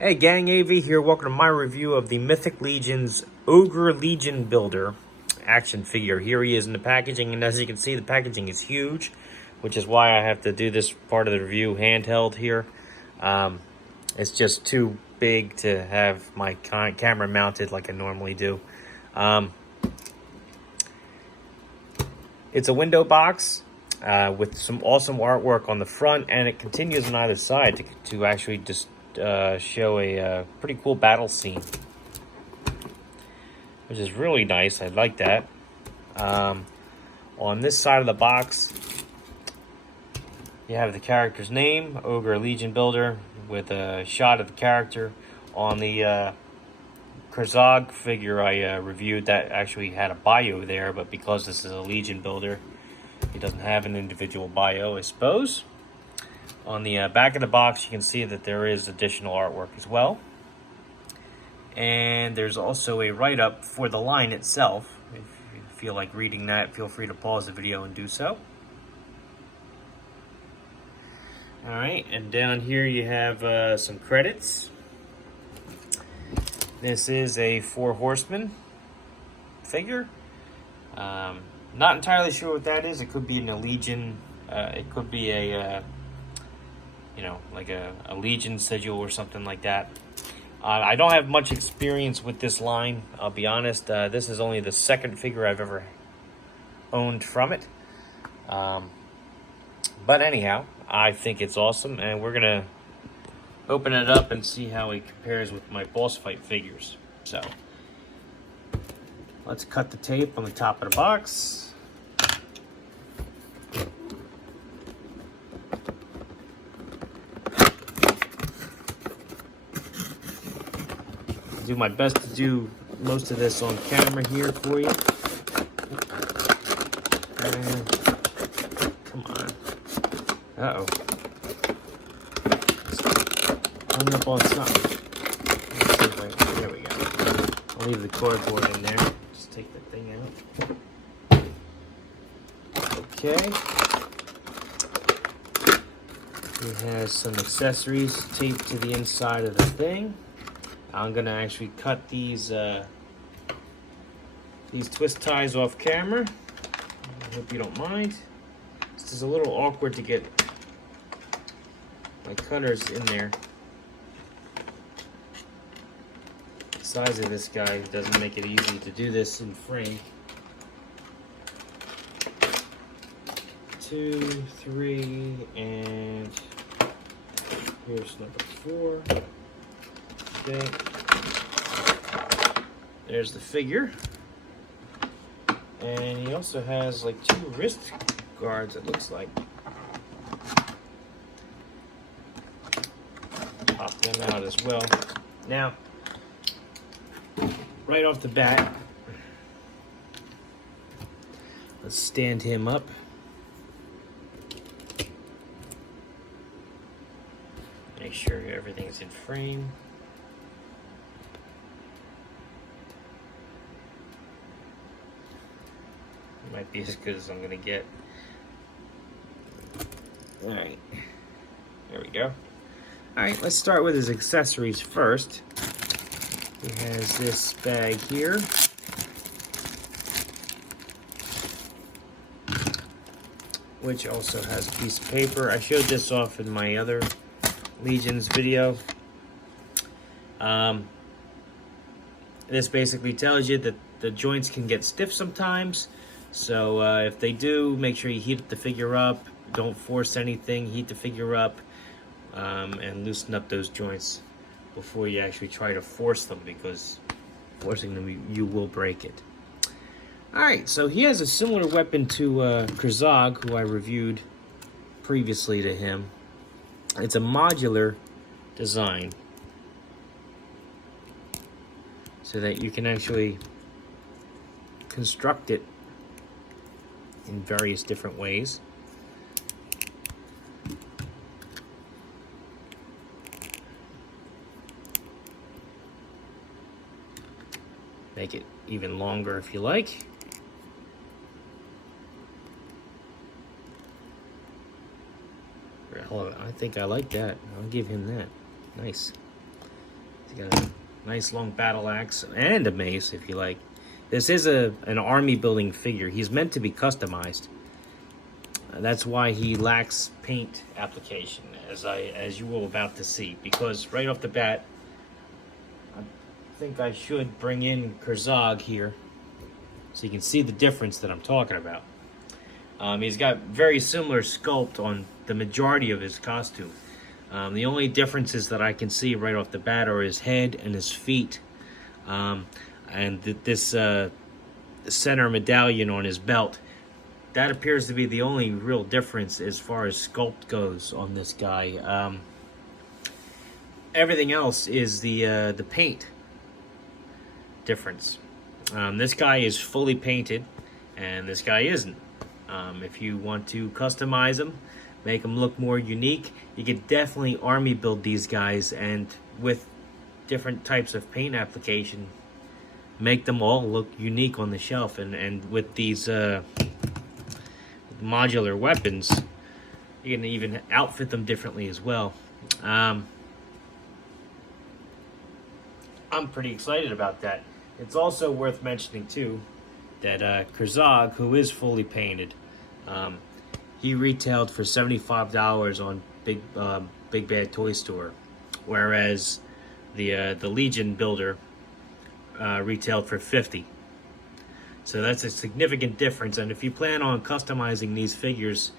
Hey gang, AV here. Welcome to my review of the Mythic Legion's Ogre Legion Builder action figure. Here he is in the packaging, and as you can see, the packaging is huge, which is why I have to do this part of the review handheld here. It's just too big to have my camera mounted like I normally do. It's a window box with some awesome artwork on the front, and it continues on either side to actually just show a pretty cool battle scene, which is really nice. I like that. On this side of the box, you have the character's name, Ogre Legion Builder, with a shot of the character. On the Krozog figure I reviewed, that actually had a bio there, but because this is a Legion Builder, it doesn't have an individual bio, I suppose. On the back of the box, you can see that there is additional artwork as well. And there's also a write-up for the line itself. If you feel like reading that, feel free to pause the video and do so. Alright, and down here you have some credits. This is a 4 Horsemen figure. Not entirely sure what that is. It could be an Legion. It could be a like a Legion sigil or something like that. I don't have much experience with this line, I'll be honest. This is only the second figure I've ever owned from it. But anyhow, I think it's awesome, and we're going to open it up and see how it compares with my boss fight figures. So, let's cut the tape on the top of the box. Do my best to do most of this on camera here for you. Come on. Uh-oh. Hung up on something. Let's see, wait, there we go. I'll leave the cardboard in there. Just take that thing out. Okay. It has some accessories taped to the inside of the thing. I'm gonna actually cut these twist ties off camera. I hope you don't mind. This is a little awkward to get my cutters in there. The size of this guy doesn't make it easy to do this in frame. 2, 3, and here's number 4. Okay. There's the figure. And he also has like 2 wrist guards, it looks like. Pop them out as well. Now, right off the bat, let's stand him up. Make sure everything's in frame. Might be as good as I'm gonna get. Alright, there we go. Alright, let's start with his accessories first. He has this bag here. Which also has a piece of paper. I showed this off in my other Legions video. This basically tells you that the joints can get stiff sometimes. So if they do, make sure you heat the figure up. Don't force anything. Heat the figure up and loosen up those joints before you actually try to force them, because forcing them, you will break it. Alright, so he has a similar weapon to Krozog, who I reviewed previously to him. It's a modular design, so that you can actually construct it in various different ways. Make it even longer if you like. I think I like that. I'll give him that. Nice. He's got a nice long battle axe and a mace, if you like. This is an army building figure. He's meant to be customized. That's why he lacks paint application, as you will about to see. Because right off the bat, I think I should bring in Kurzog here, so you can see the difference that I'm talking about. He's got very similar sculpt on the majority of his costume. The only differences that I can see right off the bat are his head and his feet. And this center medallion on his belt. That appears to be the only real difference as far as sculpt goes on this guy. Everything else is the paint difference. This guy is fully painted, and this guy isn't. If you want to customize him, make them look more unique, you could definitely army build these guys, and with different types of paint application, make them all look unique on the shelf. And with these modular weapons, you can even outfit them differently as well. I'm pretty excited about that. It's also worth mentioning too that Kurzog, who is fully painted, he retailed for $75 on Big Bad Toy Store, whereas the Legion builder retailed for $50. So that's a significant difference. And if you plan on customizing these figures,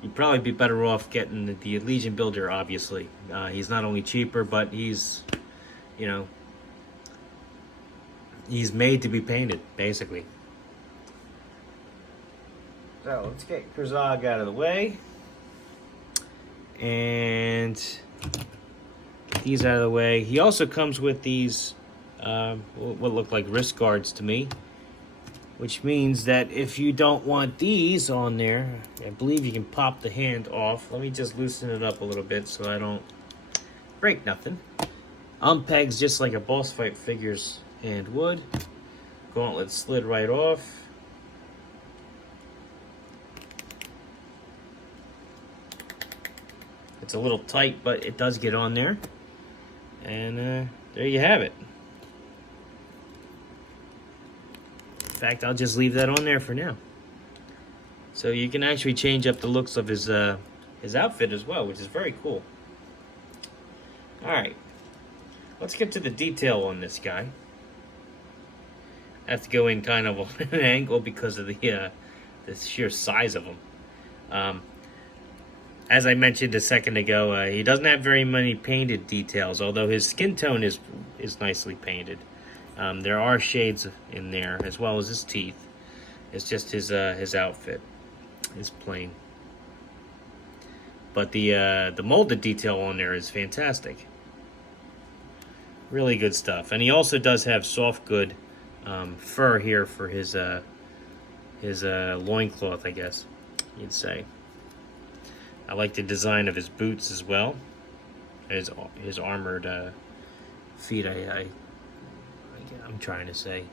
you'd probably be better off getting the Legion builder. Obviously, he's not only cheaper, but he's, you know, he's made to be painted, basically. So let's get Kurzog out of the way, and get these out of the way. He also comes with these what look like wrist guards to me, which means that if you don't want these on there, I believe you can pop the hand off. Let me just loosen it up a little bit so I don't break nothing. Pegs just like a boss fight figure's hand would. Gauntlet slid right off. It's a little tight, but it does get on there. And there you have it. In fact, I'll just leave that on there for now. So you can actually change up the looks of his outfit as well, which is very cool. Alright, let's get to the detail on this guy. I have to go in kind of on an angle because of the sheer size of him. As I mentioned a second ago, he doesn't have very many painted details, although his skin tone is nicely painted. There are shades in there, as well as his teeth. It's just his outfit is plain. But the molded detail on there is fantastic. Really good stuff. And he also does have soft good fur here for his loincloth, I guess you'd say. I like the design of his boots as well. His armored feet, I'm trying to say.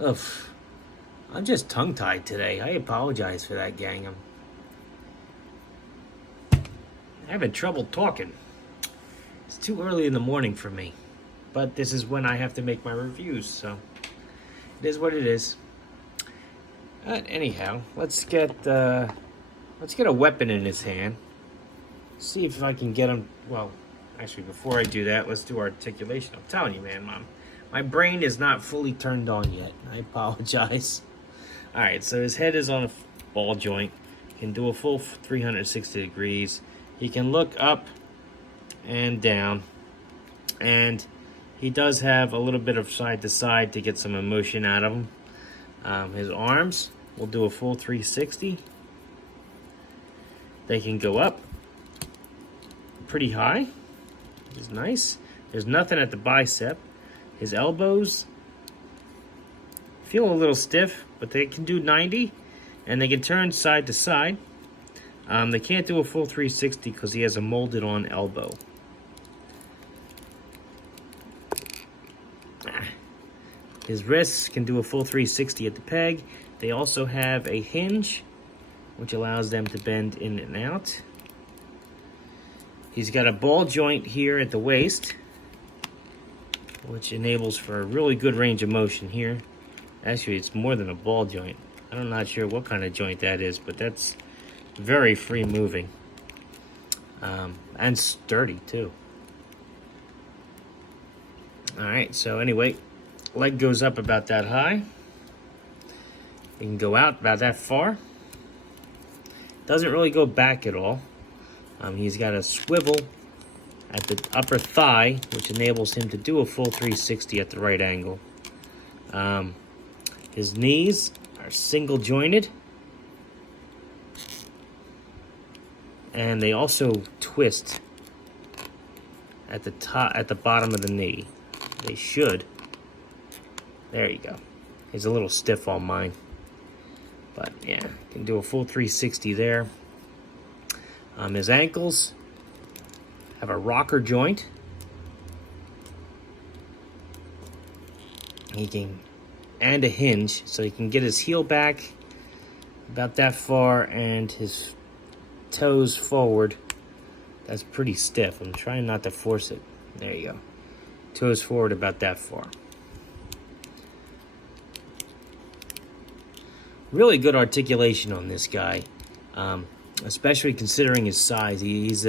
Ugh. I'm just tongue-tied today. I apologize for that, gang. I'm having trouble talking. It's too early in the morning for me. But this is when I have to make my reviews, so it is what it is. Anyhow, let's get a weapon in his hand. See if I can get him. Well, actually, before I do that, let's do articulation. I'm telling you, man, my brain is not fully turned on yet. I apologize. All right, so his head is on a ball joint. He can do a full 360 degrees. He can look up and down, and he does have a little bit of side to side to get some emotion out of him. His arms will do a full 360. They can go up pretty high, which is nice. There's nothing at the bicep. His elbows feel a little stiff, but they can do 90, and they can turn side to side. They can't do a full 360 because he has a molded on elbow. His wrists can do a full 360 at the peg. They also have a hinge, which allows them to bend in and out. He's got a ball joint here at the waist. which enables for a really good range of motion here. Actually, it's more than a ball joint. I'm not sure what kind of joint that is, but that's very free moving. And sturdy too. Alright, so anyway, leg goes up about that high. It can go out about that far. Doesn't really go back at all. He's got a swivel at the upper thigh, which enables him to do a full 360 at the right angle. His knees are single jointed, and they also twist at the top, at the bottom of the knee. They should. There you go. He's a little stiff on mine, but yeah, can do a full 360 there. His ankles have a rocker joint. And a hinge, so he can get his heel back about that far and his toes forward. That's pretty stiff. I'm trying not to force it. There you go. Toes forward about that far. Really good articulation on this guy, especially considering his size. He's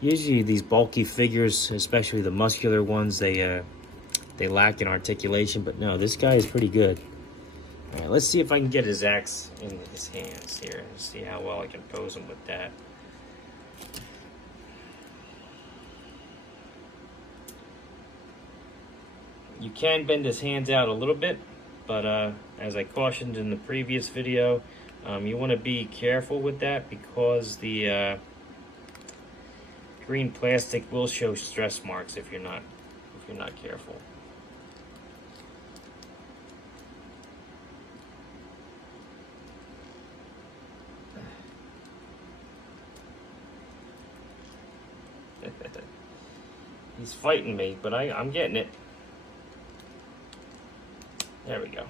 usually these bulky figures, especially the muscular ones, they lack in articulation, but no, this guy is pretty good. All right, let's see if I can get his axe in his hands here. See how well I can pose him with that. You can bend his hands out a little bit, but as I cautioned in the previous video, you want to be careful with that because the green plastic will show stress marks if you're not careful. He's fighting me, but I'm getting it. There we go.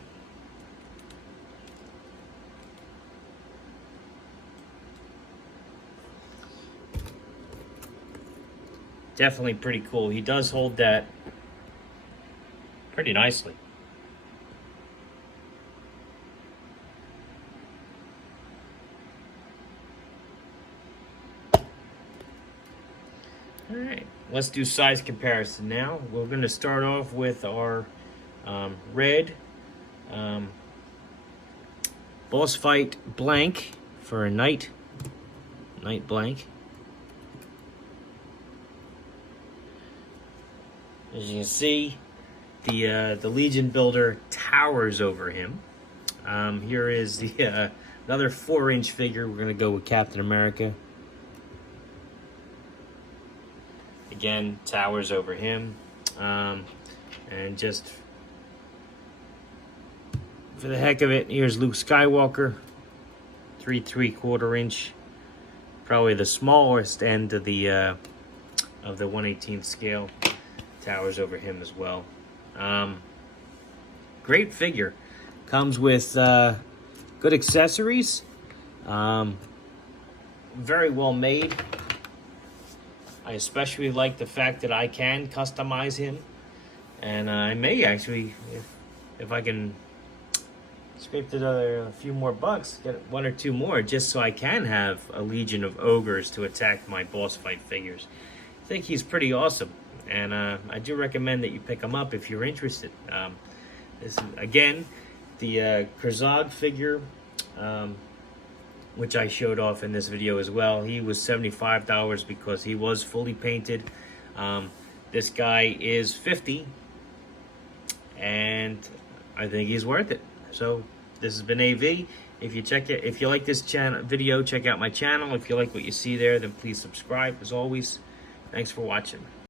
Definitely pretty cool. He does hold that pretty nicely. All right, let's do size comparison now. We're going to start off with our red boss fight blank for a knight blank. As you can see, the Legion builder towers over him. Here is the another 4-inch figure. We're going to go with Captain America. Again, towers over him. And just for the heck of it, here's Luke Skywalker, 3 3/4 inch, probably the smallest end of the 1/18 scale. Towers over him as well. Great figure. Comes with good accessories. Very well made. I especially like the fact that I can customize him, and I may actually, if I can scrape together a few more bucks, get 1 or 2 more, just so I can have a legion of ogres to attack my boss fight figures. I think he's pretty awesome, and I do recommend that you pick him up if you're interested. This is, again, the Krazog figure, which I showed off in this video as well. He was $75 because he was fully painted. This guy is $50, and I think he's worth it. So this has been AV. If you like this video, check out my channel. If you like what you see there, then please subscribe. As always, thanks for watching.